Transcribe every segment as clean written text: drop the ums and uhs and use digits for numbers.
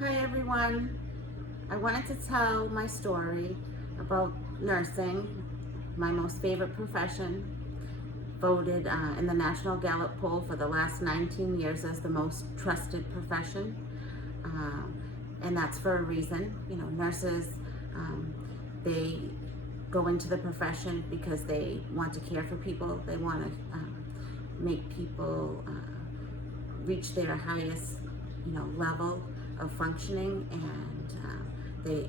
Hi everyone. I wanted to tell my story about nursing, my most favorite profession, voted in the National Gallup poll for the last 19 years as the most trusted profession. Um, and that's for a reason. You know, nurses, they go into the profession because they want to care for people. They want to make people reach their highest, level of functioning, and they,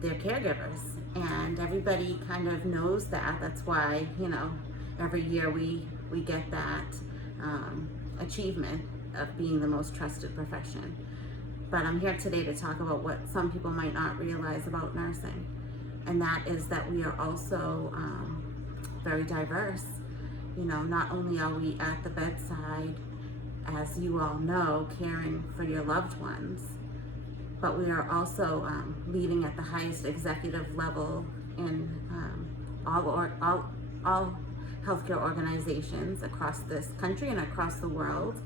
they're caregivers, and everybody kind of knows that. That's why, every year we get that achievement of being the most trusted profession. But I'm here today to talk about what some people might not realize about nursing, and that is that we are also very diverse. You know, not only are we at the bedside, as you all know, caring for your loved ones, but we are also leading at the highest executive level in all healthcare organizations across this country and across the world.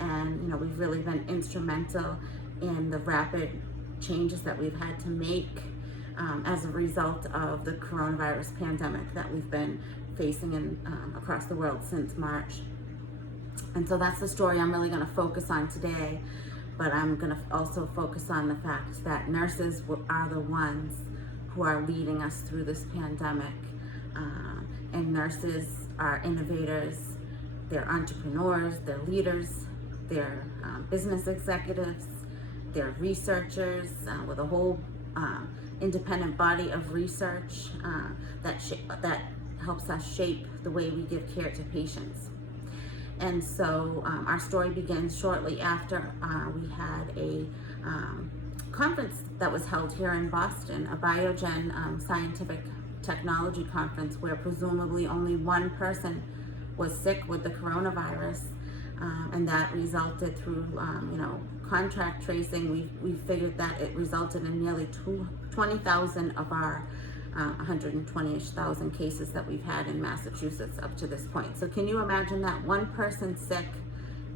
And we've really been instrumental in the rapid changes that we've had to make as a result of the coronavirus pandemic that we've been facing across the world since March. And so that's the story I'm really going to focus on today. But I'm going to also focus on the fact that nurses are the ones who are leading us through this pandemic. And nurses are innovators, they're entrepreneurs, they're leaders, they're business executives, they're researchers with a whole independent body of research that helps us shape the way we give care to patients. And so our story begins shortly after we had a conference that was held here in Boston, a Biogen scientific technology conference, where presumably only one person was sick with the coronavirus, and that resulted through contract tracing. We figured that it resulted in nearly 20,000 of our 120,000 cases that we've had in Massachusetts up to this point. So can you imagine that one person sick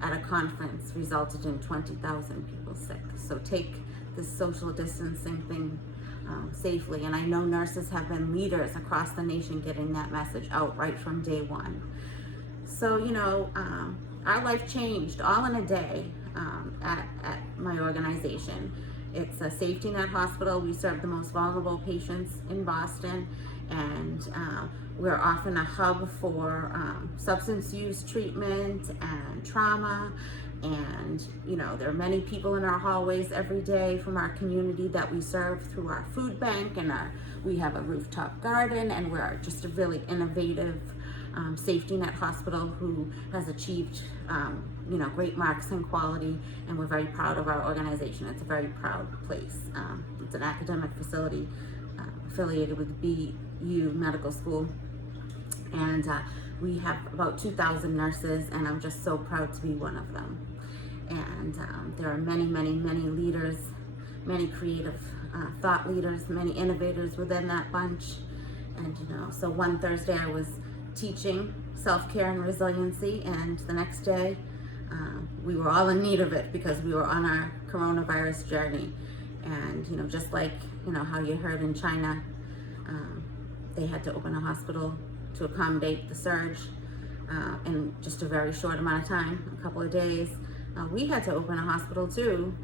at a conference resulted in 20,000 people sick? So take this social distancing thing safely. And I know nurses have been leaders across the nation getting that message out right from day one. So, our life changed all in a day at my organization. It's a safety net hospital. We serve the most vulnerable patients in Boston, and we're often a hub for substance use treatment and trauma. And there are many people in our hallways every day from our community that we serve through our food bank, and we have a rooftop garden, and we're just a really innovative safety net hospital who has achieved great marks in quality, and we're very proud of our organization. It's a very proud place. It's an academic facility affiliated with BU Medical School, and we have about 2,000 nurses, and I'm just so proud to be one of them. And there are many, many, many leaders, many creative thought leaders, many innovators within that bunch. And so one Thursday I was teaching self-care and resiliency, and the next day we were all in need of it because we were on our coronavirus journey. And just like how you heard in China, they had to open a hospital to accommodate the surge in just a very short amount of time, a couple of days. We had to open a hospital too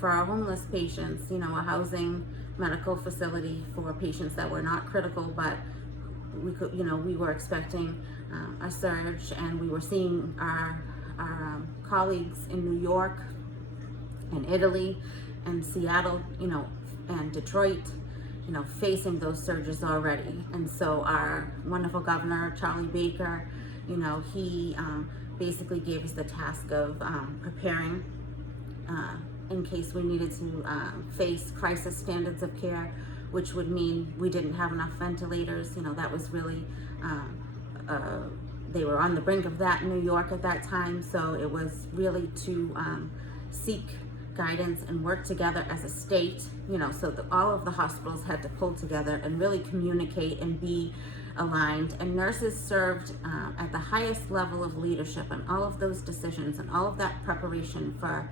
for our homeless patients, a housing medical facility for patients that were not critical, but we were expecting a surge, and we were seeing our colleagues in New York and Italy and Seattle, and Detroit, facing those surges already. And so our wonderful governor, Charlie Baker, he basically gave us the task of preparing in case we needed to face crisis standards of care, which would mean we didn't have enough ventilators. That was really, they were on the brink of that in New York at that time. So it was really to seek guidance and work together as a state, so that all of the hospitals had to pull together and really communicate and be aligned. And nurses served at the highest level of leadership, and all of those decisions and all of that preparation for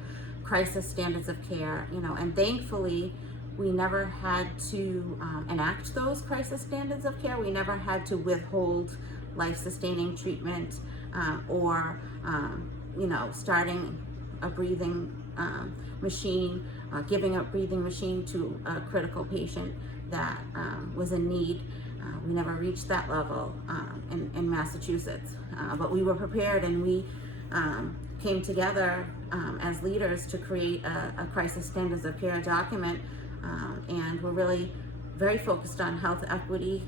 crisis standards of care, and thankfully we never had to enact those crisis standards of care. We never had to withhold life-sustaining treatment or starting a breathing machine, giving a breathing machine to a critical patient that was in need. We never reached that level in Massachusetts, but we were prepared, and we came together as leaders to create a crisis standards of care document, and we're really very focused on health equity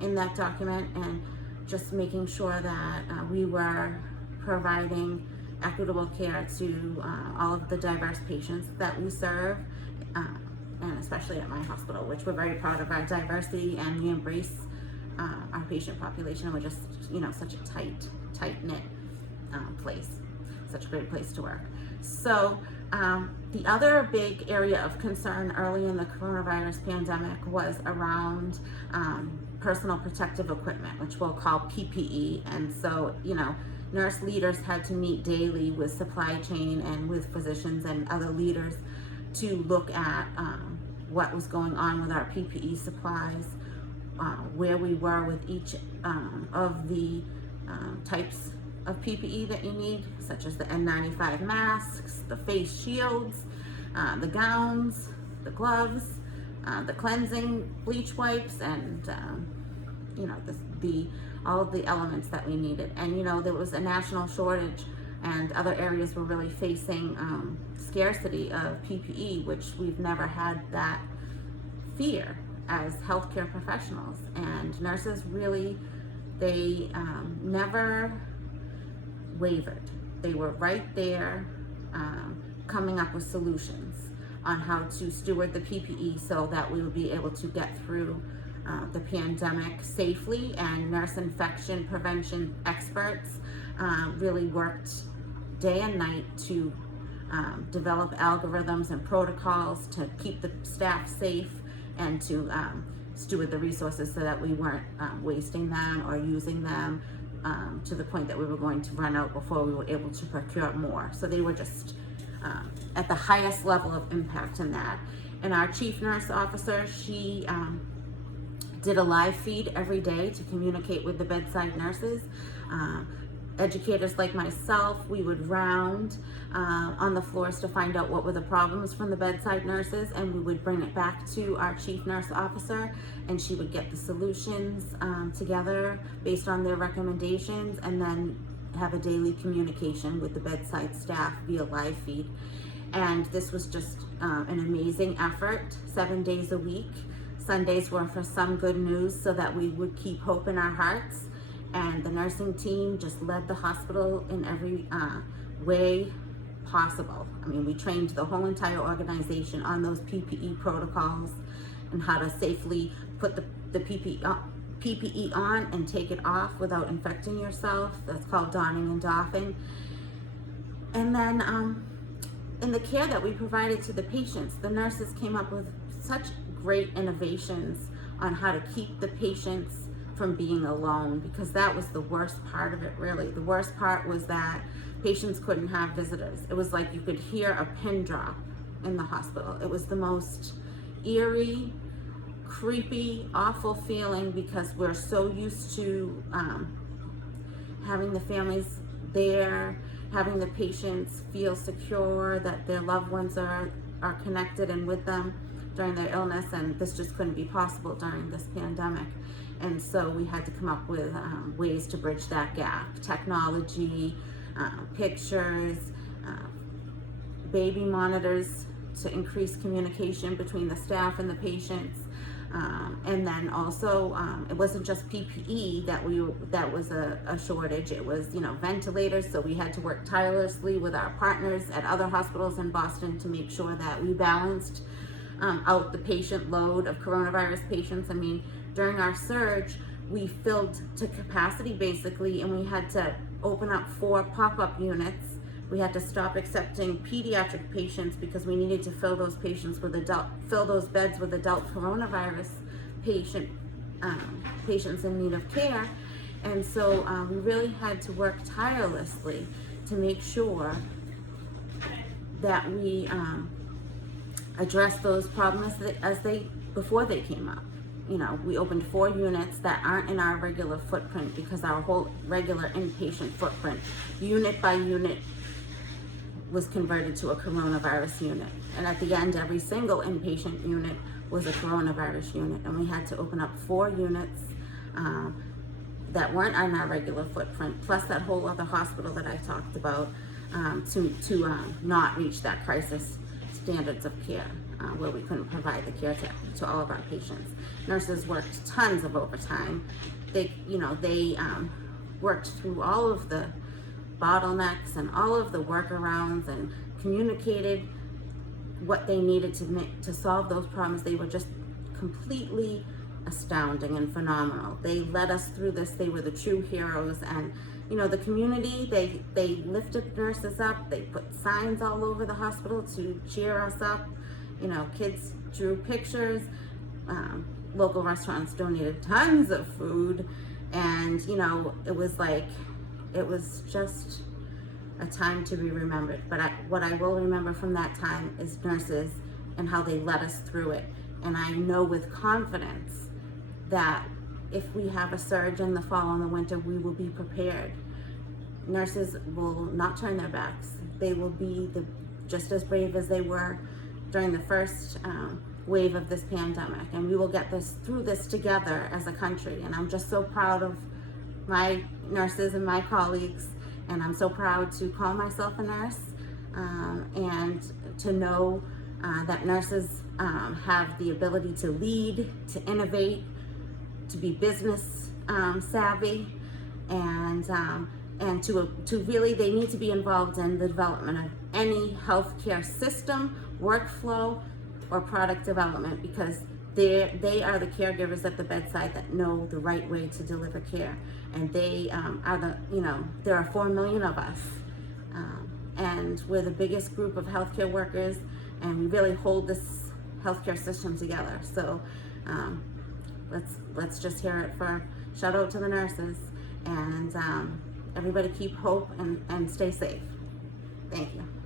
in that document, and just making sure that we were providing equitable care to all of the diverse patients that we serve, and especially at my hospital, which we're very proud of our diversity, and we embrace our patient population. We're just, such a tight-knit place, such a great place to work. So the other big area of concern early in the coronavirus pandemic was around personal protective equipment, which we'll call PPE. And so, nurse leaders had to meet daily with supply chain and with physicians and other leaders to look at what was going on with our PPE supplies, where we were with each of the types of PPE that you need, such as the N95 masks, the face shields, the gowns, the gloves, the cleansing bleach wipes, and all of the elements that we needed. And there was a national shortage, and other areas were really facing scarcity of PPE, which we've never had that fear as healthcare professionals. And nurses really, they never wavered. They were right there coming up with solutions on how to steward the PPE so that we would be able to get through the pandemic safely. And nurse infection prevention experts really worked day and night to develop algorithms and protocols to keep the staff safe and to steward the resources so that we weren't wasting them or using them to the point that we were going to run out before we were able to procure more. So they were just at the highest level of impact in that. And our chief nurse officer, she did a live feed every day to communicate with the bedside nurses. Educators like myself, we would round on the floors to find out what were the problems from the bedside nurses, and we would bring it back to our chief nurse officer, and she would get the solutions together based on their recommendations, and then have a daily communication with the bedside staff via live feed. And this was just an amazing effort, 7 days a week. Sundays were for some good news so that we would keep hope in our hearts. And the nursing team just led the hospital in every way possible. I mean, we trained the whole entire organization on those PPE protocols and how to safely put the PPE on and take it off without infecting yourself. That's called donning and doffing. And then in the care that we provided to the patients, the nurses came up with such great innovations on how to keep the patients from being alone, because that was the worst part of it, really. The worst part was that patients couldn't have visitors. It was like you could hear a pin drop in the hospital. It was the most eerie, creepy, awful feeling, because we're so used to having the families there, having the patients feel secure that their loved ones are connected and with them during their illness, and this just couldn't be possible during this pandemic. And so we had to come up with ways to bridge that gap. Technology, pictures, baby monitors to increase communication between the staff and the patients. And then also, it wasn't just PPE that was a shortage. It was, ventilators. So we had to work tirelessly with our partners at other hospitals in Boston to make sure that we balanced out the patient load of coronavirus patients. I mean, during our surge, we filled to capacity basically, and we had to open up 4 pop-up units. We had to stop accepting pediatric patients because we needed to fill those beds with adult coronavirus patients in need of care. And so we really had to work tirelessly to make sure that we address those problems before they came up. You know, we opened 4 units that aren't in our regular footprint because our whole regular inpatient footprint, unit by unit, was converted to a coronavirus unit. And at the end, every single inpatient unit was a coronavirus unit. And we had to open up 4 units that weren't on our regular footprint, plus that whole other hospital that I talked about, to not reach that crisis standards of care, where we couldn't provide the care to all of our patients. Nurses worked tons of overtime. They worked through all of the bottlenecks and all of the workarounds and communicated what they needed to solve those problems. They were just completely astounding and phenomenal. They led us through this. They were the true heroes. And you know, the community, they lifted nurses up. They put signs all over the hospital to cheer us up. You know, kids drew pictures. Local restaurants donated tons of food. And you know, it was just a time to be remembered. But what I will remember from that time is nurses and how they led us through it. And I know with confidence that if we have a surge in the fall and the winter, we will be prepared. Nurses will not turn their backs. They will be just as brave as they were during the first wave of this pandemic. And we will get through this together as a country. And I'm just so proud of my nurses and my colleagues. And I'm so proud to call myself a nurse, and to know that nurses have the ability to lead, to innovate, to be business savvy, and to really, they need to be involved in the development of any healthcare system, workflow, or product development, because they are the caregivers at the bedside that know the right way to deliver care. And they are there are 4 million of us, and we're the biggest group of healthcare workers, and we really hold this healthcare system together. So let's just hear it for shout out to the nurses, and everybody keep hope and stay safe. Thank you.